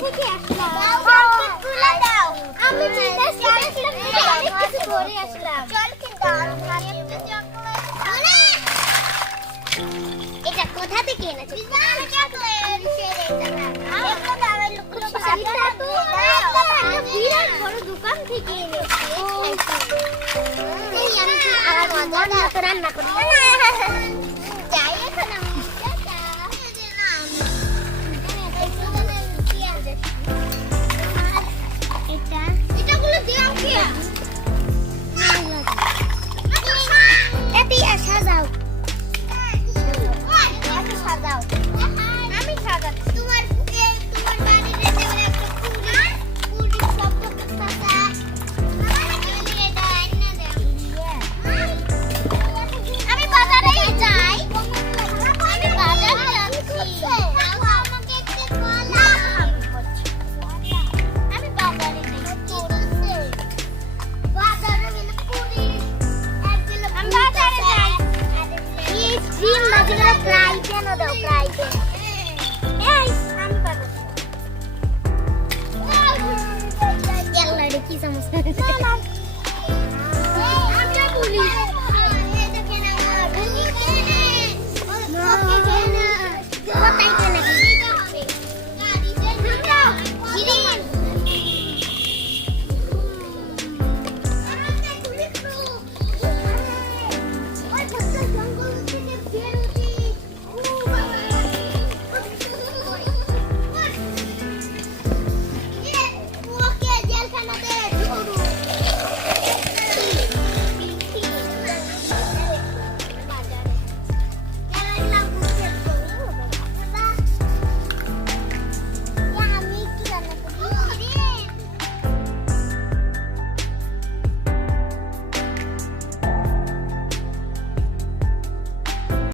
থেকে আসলাম। চলকিগুলো দাও। আমি কিছু ধরে আসলাম। চলকি দাও। একটা চকলেট। এটা কোথা থেকে এনেছো? চকলেট। একটা দাও লুকুলো ভাজা। বিরাট বড় দোকান থেকে এনেছি। এই আমি আর মজা মতো রান্না করি। যাই এখন আমি। এটাগুলো দিলাম কি? এটি সাজাও। সাজাও। আমি সাজাচ্ছি। তোমার বাড়ির যেমন একটা পুরি শব্দ করতেছে। আমি বাজারে যাই। আমি বাজারে যাচ্ছি। আমাকে একটু কলা। আমি বাজারে যাই। বাজারে গেলে পুরি এক কিলো। আমি বাজারে যাই। এই ডিম বাজারে ফ্রাই কেন দাও? ফ্রাই